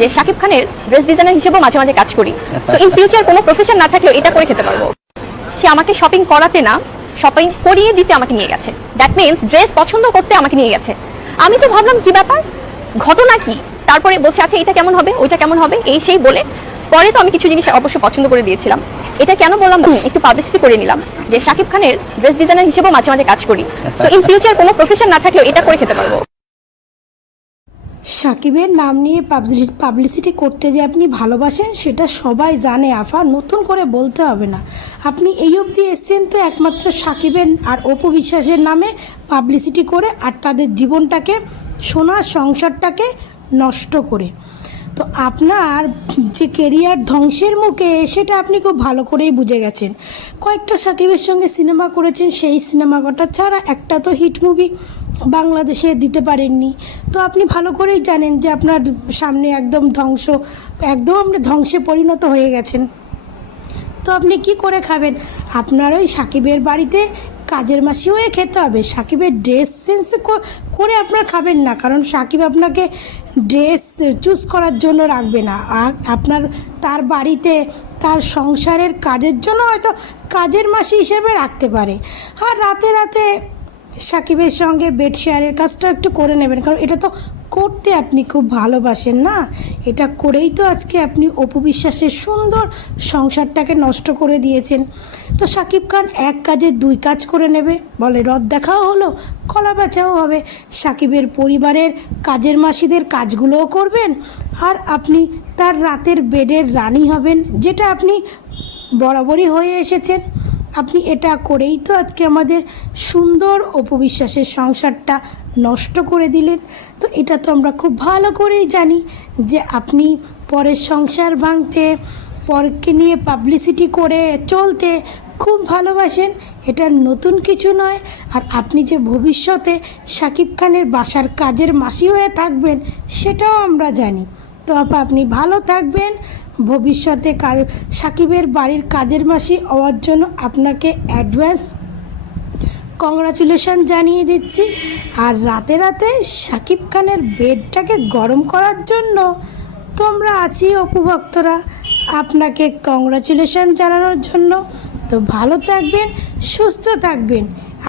যে শাকিব খানের dress designer হিসেবেও মাঝে মাঝে কাজ করি। সো ইন ফিউচার কোনো প্রফেশন না থাকলেও এটা করে খেতে পারবো। সে আমাকে শপিং করাতে না, শপিং করিয়ে দিতে আমাকে নিয়ে গেছে। দ্যাট মিন্স ড্রেস পছন্দ করতে আমাকে নিয়ে গেছে। আমি তো ভাবলাম কি ব্যাপার, ঘটনা কি, তারপরে বলছে আচ্ছা এটা কেমন হবে, ওইটা কেমন হবে, এই সেই বলে পরে তো আমি কিছু জিনিস অবশ্য পছন্দ করে দিয়েছিলাম। এটা কেন বললাম, একটু পাবলিসিটি করে নিলাম যে শাকিব খানের ড্রেস ডিজাইনার হিসেবেও মাঝে মাঝে কাজ করি। সো ইন ফিউচার কোনো প্রফেশন না থাকলেও এটা করে খেতে পারবো। সাকিবের নাম নিয়ে পাবলিসিটি করতে যে আপনি ভালোবাসেন সেটা সবাই জানে আফা, নতুন করে বলতে হবে না। আপনি এই অবধি এসছেন তো একমাত্র সাকিবের আর অপু বিশ্বাসের নামে পাবলিসিটি করে, আর তাদের জীবনটাকে, সোনার সংসারটাকে নষ্ট করে। তো আপনার যে কেরিয়ার ধ্বংসের মুখে সেটা আপনি খুব ভালো করেই বুঝে গেছেন। কয়েকটা সাকিবের সঙ্গে সিনেমা করেছেন, সেই সিনেমা কটা ছাড়া একটা তো হিট মুভি বাংলাদেশে দিতে পারেননি। তো আপনি ভালো করেই জানেন যে আপনার সামনে একদম ধ্বংসে পরিণত হয়ে গেছেন। তো আপনি কি করে খাবেন? আপনার ওই সাকিবের বাড়িতে কাজের মাসি হয়ে খেতে হবে। সাকিবের ড্রেস সেন্স করে আপনার খাবেন না, কারণ সাকিব আপনাকে ড্রেস চুজ করার জন্য রাখবে না। আর আপনার তার বাড়িতে তার সংসারের কাজের জন্য হয়তো কাজের মাসি হিসেবে রাখতে পারে। আর রাতে রাতে সাকিবের সঙ্গে বেড শেয়ারের কাজটা একটু করে নেবেন, কারণ এটা তো করতে আপনি খুব ভালোবাসেন না। এটা করেই তো আজকে আপনি অপু বিশ্বাসের সুন্দর সংসারটাকে নষ্ট করে দিয়েছেন। তো সাকিব খান এক কাজে দুই কাজ করে নেবে, বলে রথ দেখাও হলো, কলা বেচাও হবে। সাকিবের পরিবারের কাজের মাসিদের কাজগুলোও করবেন, আর আপনি তার রাতের বেডের রানী হবেন, যেটা আপনি বরাবরই হয়ে এসেছেন। আপনি এটা করেই তো আজকে আমাদের সুন্দর অপু বিশ্বাসের সংসারটা নষ্ট করে দিলেন। তো এটা তো আমরা খুব ভালো করেই জানি যে আপনি পরের সংসার ভাঙতে, পরকে নিয়ে পাবলিসিটি করে চলতে খুব ভালোবাসেন, এটা নতুন কিছু নয়। আর আপনি যে ভবিষ্যতে শাকিব খানের বাসার কাজের মাসি হয়ে থাকবেন সেটাও আমরা জানি। তো আপনি ভালো থাকবেন। ভবিষ্যতে সাকিবের বাড়ির কাজের মাসি হওয়ার জন্য আপনাকে অ্যাডভান্স কংগ্রাচুলেশন জানিয়ে দিচ্ছি। আর রাতে রাতে শাকিব খানের বেডটাকে গরম করার জন্য তোমরা আছি অপু ভক্তরা, আপনাকে কংগ্রাচুলেশন জানানোর জন্য। তো ভালো থাকবেন, সুস্থ থাকবেন।